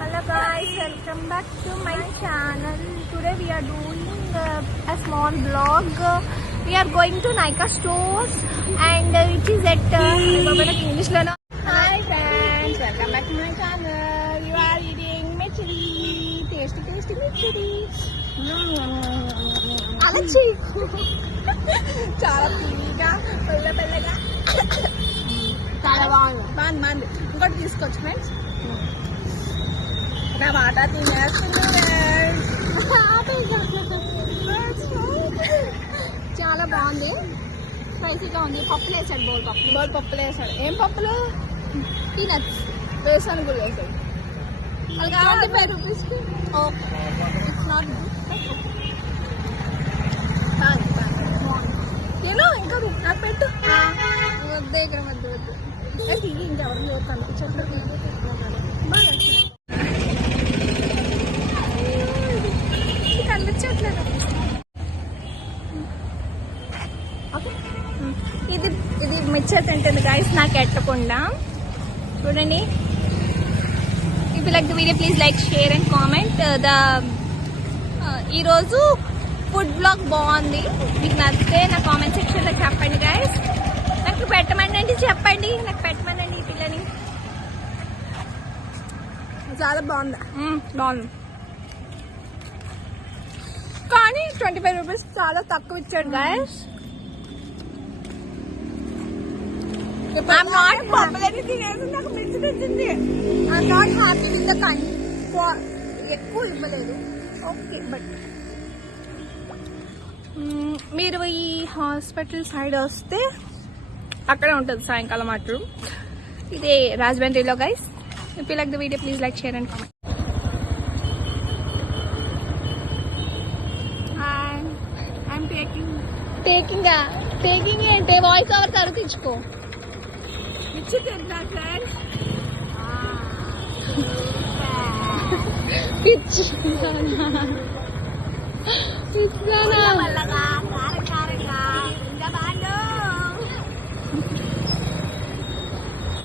Hello guys, welcome back to my channel. Today we are doing a small vlog. We are going to Nykaa stores and it is at English. Hi friends, welcome back to my channel. You are eating mechari, tasty mechari. Alachi. చాలా తీగా పెళ్ళగా చాలా బాగుంది ఇంకోటి తీసుకోవచ్చు ఫ్రెండ్స్. నా మాట తినేస్తుంది. చాలా బాగుంది, స్పైసీగా ఉంది. పప్పులు వేసాడు, బోల్ పప్పులు వేసాడు. ఏం పప్పులు? పీనట్స్ వేసాను కూడా వేసాడు. అలాగే 25 రూపీస్కి. ఓకే, ఇట్స్ నాట్ నేను ఇంకా నాకు పెట్టు. వద్దే ఇక్కడ వద్దు ఇంకెవరు కనిపించట్లేదు. కనిపించట్లేదు. ఇది మిక్చర్ తింటుంది గైస్, నాకు ఎట్టకుండా. చూడండి. If you like the video please like, share and comment. ఈరోజు ఫుడ్ బ్లాగ్ బాగుంది. మీకు నచ్చితే నా కామెంట్ సెక్షన్లో చెప్పండి గైస్. నాకు పెట్టమనండి, చెప్పండి నాకు పెట్టమనండి ఈ పిల్లని. చాలా బాగుంది. కానీ 25 రూపీస్ చాలా తక్కువ ఇచ్చాడు గైస్. I'm not popularly తినేసి నాకు మిర్చి తెచ్చింది. I'm not happy with the kind. ఎక్కువ ఇవ్వలేదు. ఓకే, బట్ మీరు ఈ హాస్పిటల్ సైడ్ వస్తే అక్కడే ఉంటుంది సాయంకాలం అటు. ఇదే రాజమండ్రిలో guys. If you like the video please like, share and comment. I'm taking అంటే వాయిస్ ఓవర్ తర్వాత ఇచ్చుకో. పిచ్చి